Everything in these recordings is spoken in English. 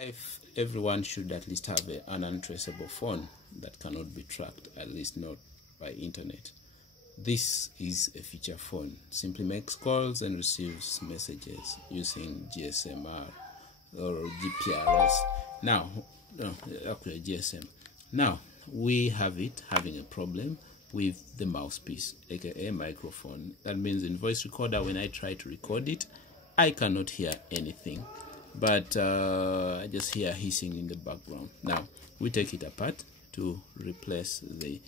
If everyone should at least have an untraceable phone that cannot be tracked, at least not by internet. This is a feature phone. Simply makes calls and receives messages using GSMR or GPRS. Now, actually GSM. Now we have it having a problem with the mouthpiece, aka microphone. That means in voice recorder, when I try to record it, I cannot hear anything, but I just hear hissing in the background. Now we take it apart to replace the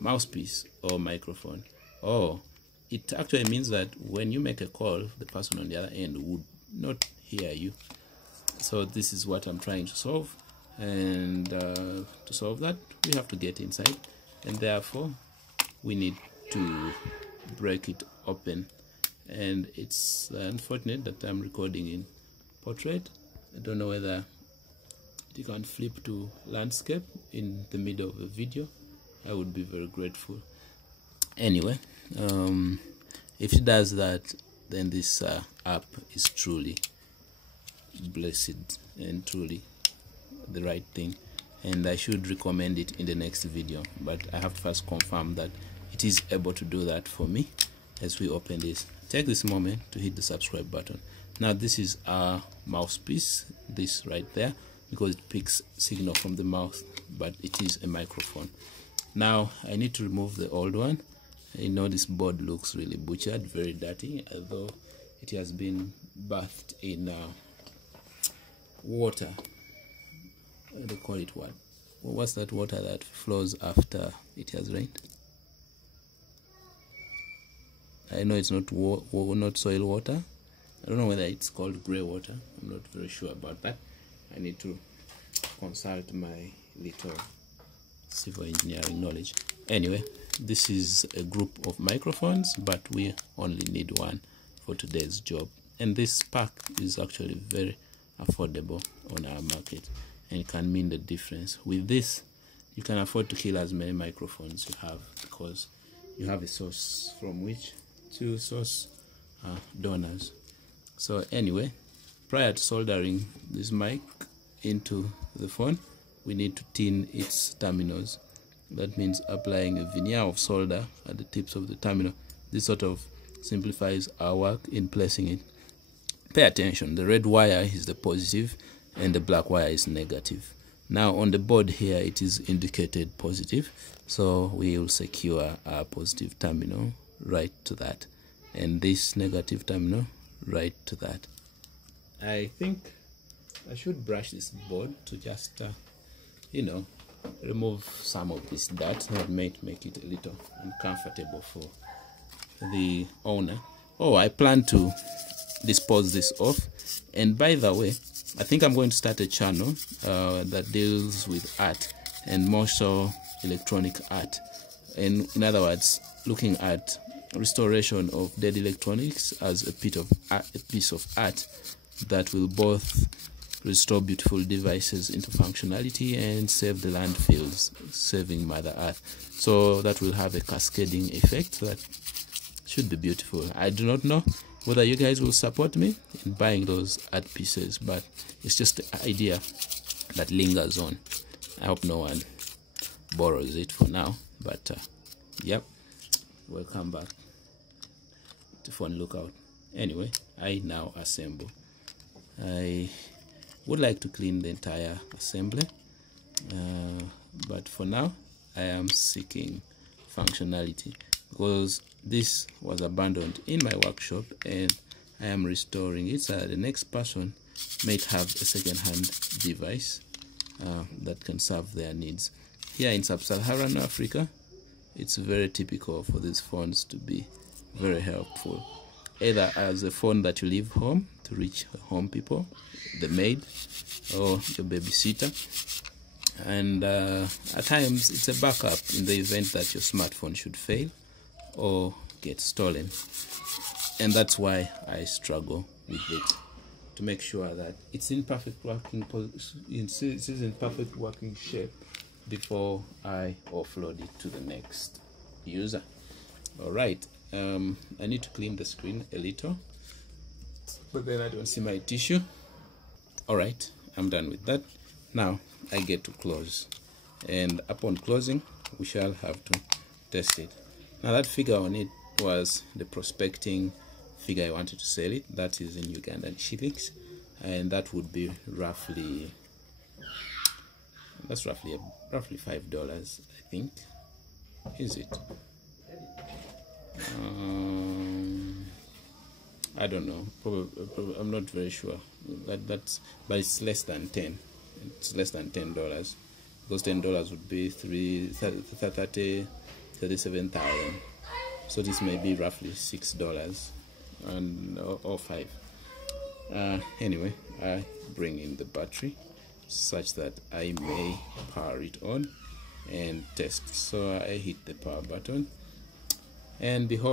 mouthpiece or microphone. It actually means that when you make a call, the person on the other end would not hear you. So this is what I'm trying to solve, and to solve that we have to get inside, and therefore we need to break it open. And it's unfortunate that I'm recording in portrait. I don't know whether you can flip to landscape in the middle of a video. I would be very grateful. Anyway, if it does that, then this app is truly blessed and truly the right thing, and I should recommend it in the next video, but I have to first confirm that it is able to do that for me. As we open this, take this moment to hit the subscribe button. Now this is our mouthpiece, this right there, because it picks signal from the mouth, but it is a microphone. Now I need to remove the old one. You know, this board looks really butchered, very dirty, although it has been bathed in water. What do they call it? What's that water that flows after it has rained? I know it's not not soil water. I don't know whether it's called grey water. I'm not very sure about that. I need to consult my little civil engineering knowledge. Anyway, this is a group of microphones, but we only need one for today's job. And this pack is actually very affordable on our market, and it can mean the difference. With this, you can afford to kill as many microphones you have, because you have a source from which to source donors. So anyway, prior to soldering this mic into the phone, we need to tin its terminals. That means applying a veneer of solder at the tips of the terminal. This sort of simplifies our work in placing it. Pay attention, the red wire is the positive and the black wire is negative. Now on the board here it is indicated positive, so we will secure our positive terminal right to that, and this negative terminal right to that. I think I should brush this board to just remove some of this dirt that might make it a little uncomfortable for the owner. I plan to dispose this off. And by the way, I think I'm going to start a channel that deals with art, and more so electronic art, and in other words, looking at restoration of dead electronics as a piece of art that will both restore beautiful devices into functionality and save the landfills, saving Mother Earth. So that will have a cascading effect that should be beautiful. I do not know whether you guys will support me in buying those art pieces, but it's just the idea that lingers on. I hope no one borrows it for now, but yep, welcome back to Phone Lookout. Anyway, I now assemble. I would like to clean the entire assembly, but for now I am seeking functionality, because this was abandoned in my workshop and I am restoring it so that the next person might have a second-hand device that can serve their needs. Here in sub-Saharan Africa, it's very typical for these phones to be very helpful, either as a phone that you leave home to reach home people, the maid, or your babysitter, and at times it's a backup in the event that your smartphone should fail or get stolen. And that's why I struggle with it, to make sure that it's in perfect working shape before I offload it to the next user. All right, I need to clean the screen a little, but then I don't see my tissue. All right, I'm done with that. Now I get to close, and upon closing we shall have to test it. Now that figure on it was the prospecting figure I wanted to sell it. That is in Ugandan shillings, and that would be roughly $5, I think. Is it? I don't know. Probably, I'm not very sure. But it's less than 10. It's less than $10, because $10 would be 37,000. So this may be roughly $6 or $5. Anyway, I bring in the battery such that I may power it on and test. So I hit the power button, and behold,